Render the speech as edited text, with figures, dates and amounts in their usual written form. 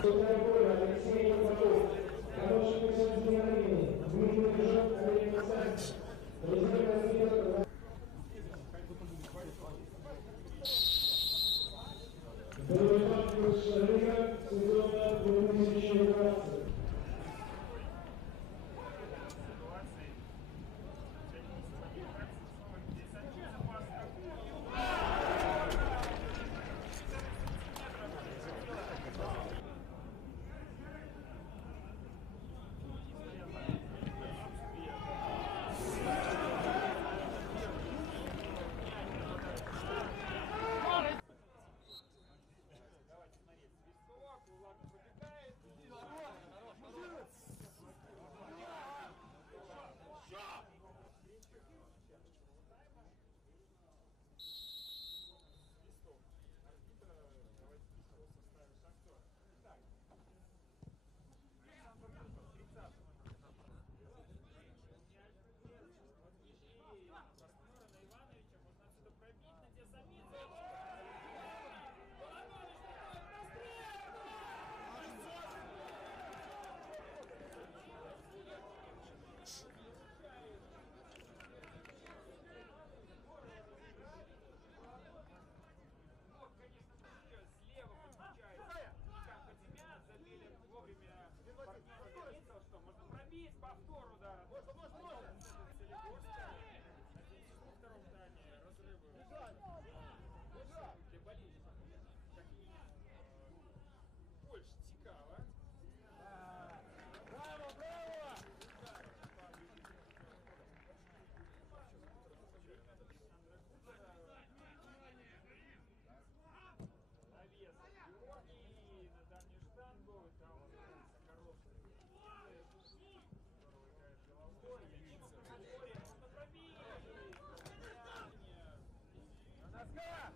Алексей Кузаков, хороший писатель времени, Дмитрий Жжок, Олег Масарич, президент развития. Боевой курс Лига сезона 2020. Что, можно пробить по повтору, да. Можно. Во втором здании разрывы. Для болельщиков. Больше цікаво. Браво, браво! Навес и на дальнюю штангу, там Соколовский. Можно пробить! На носках!